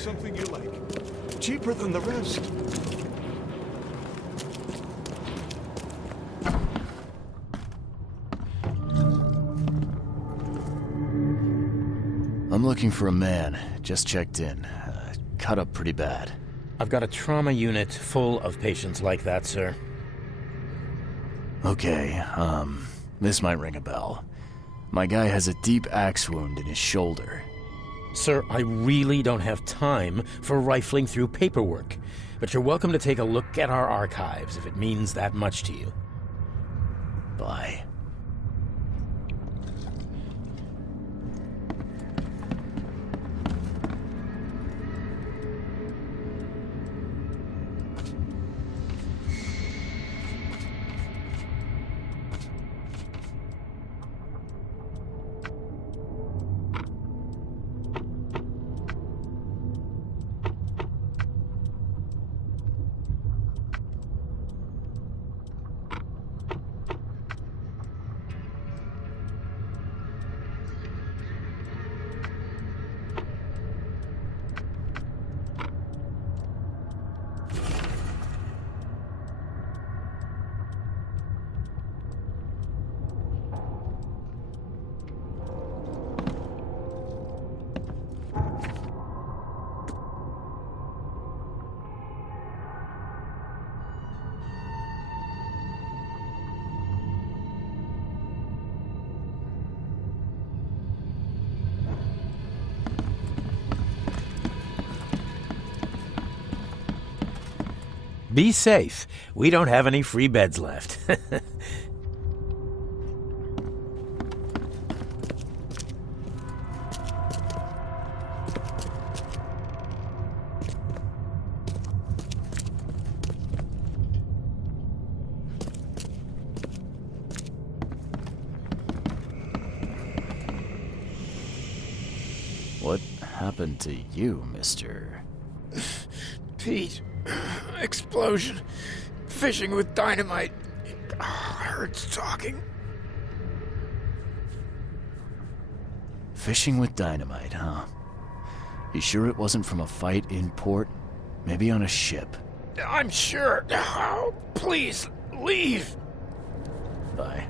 something you like. Cheaper than the rest. I'm looking for a man. Just checked in. Cut up pretty bad. I've got a trauma unit full of patients like that, sir. Okay, this might ring a bell. My guy has a deep axe wound in his shoulder. Sir, I really don't have time for rifling through paperwork, but you're welcome to take a look at our archives if it means that much to you. Bye. Be safe. We don't have any free beds left. What happened to you, mister? Pete. Explosion. Fishing with dynamite. Hurts talking. Fishing with dynamite, huh? You sure it wasn't from a fight in port? Maybe on a ship? I'm sure. Oh, please, leave. Bye.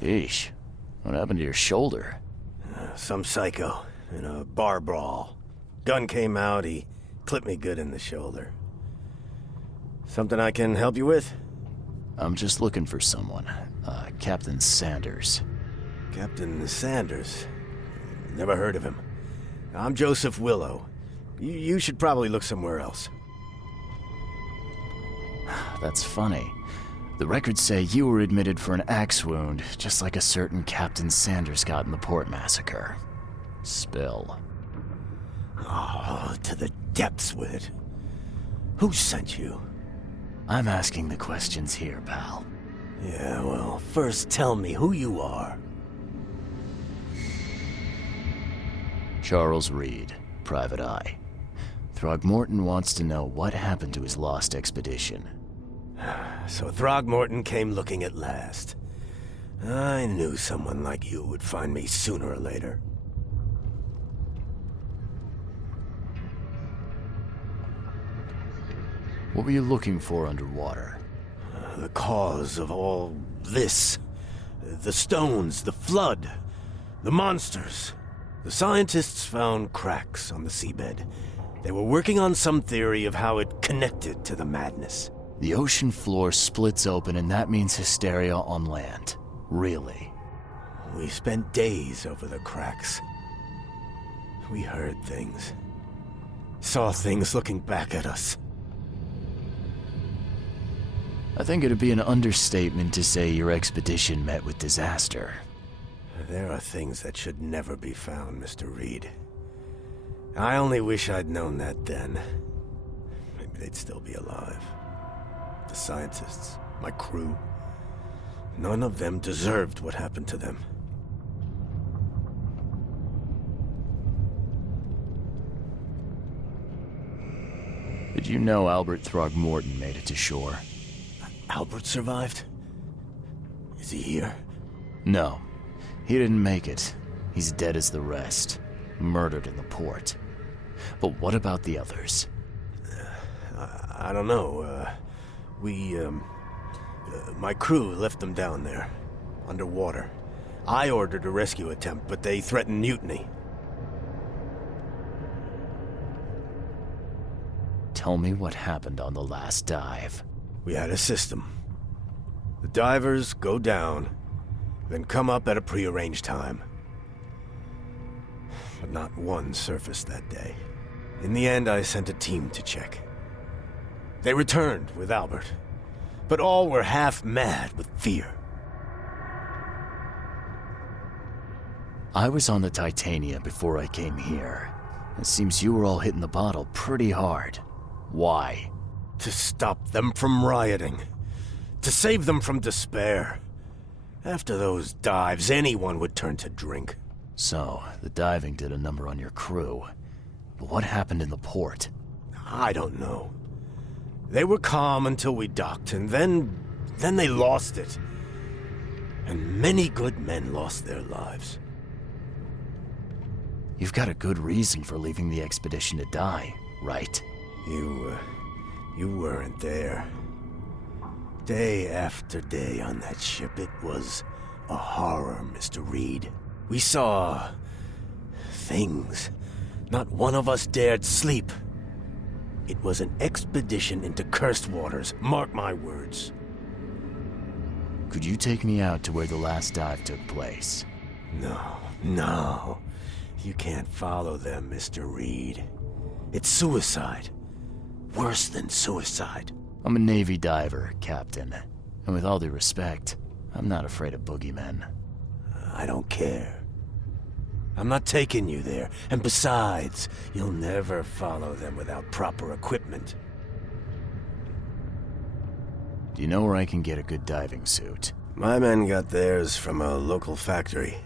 Yeesh. What happened to your shoulder? Some psycho in a bar brawl. Gun came out, he clipped me good in the shoulder. Something I can help you with? I'm just looking for someone. Captain Sanders. Captain Sanders? Never heard of him. I'm Joseph Willow. You should probably look somewhere else. That's funny. The records say you were admitted for an axe wound, just like a certain Captain Sanders got in the port massacre. Spill. Oh, to the depths with it. Who sent you? I'm asking the questions here, pal. Yeah, well, first tell me who you are. Charles Reed, Private Eye. Throgmorton wants to know what happened to his lost expedition. So Throgmorton came looking at last. I knew someone like you would find me sooner or later. What were you looking for underwater? The cause of all this. The stones, the flood, the monsters. The scientists found cracks on the seabed. They were working on some theory of how it connected to the madness. The ocean floor splits open and that means hysteria on land. Really? We spent days over the cracks. We heard things. Saw things looking back at us. I think it'd be an understatement to say your expedition met with disaster. There are things that should never be found, Mr. Reed. I only wish I'd known that then. Maybe they'd still be alive. The scientists, my crew. None of them deserved what happened to them. Did you know Albert Throgmorton made it to shore? Albert survived? Is he here? No. He didn't make it. He's dead as the rest. Murdered in the port. But what about the others? I don't know. My crew left them down there, underwater. I ordered a rescue attempt, but they threatened mutiny. Tell me what happened on the last dive. We had a system. The divers go down, then come up at a prearranged time. But not one surfaced that day. In the end, I sent a team to check. They returned with Albert, but all were half mad with fear. I was on the Titania before I came here. It seems you were all hitting the bottle pretty hard. Why? To stop them from rioting. To save them from despair. After those dives, anyone would turn to drink. So, the diving did a number on your crew. But what happened in the port? I don't know. They were calm until we docked, and then they lost it. And many good men lost their lives. You've got a good reason for leaving the expedition to die, right? You weren't there. Day after day on that ship, it was a horror, Mr. Reed. We saw things. Not one of us dared sleep. It was an expedition into cursed waters, mark my words. Could you take me out to where the last dive took place? No. You can't follow them, Mr. Reed. It's suicide. Worse than suicide. I'm a Navy diver, Captain. And with all due respect, I'm not afraid of boogeymen. I don't care. I'm not taking you there. And besides, you'll never follow them without proper equipment. Do you know where I can get a good diving suit? My men got theirs from a local factory.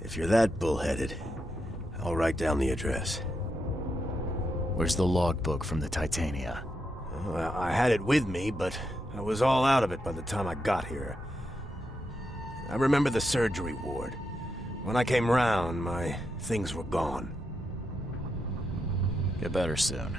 If you're that bullheaded, I'll write down the address. Where's the logbook from the Titania? Well, I had it with me, but I was all out of it by the time I got here. I remember the surgery ward. When I came round, my things were gone. Get better soon.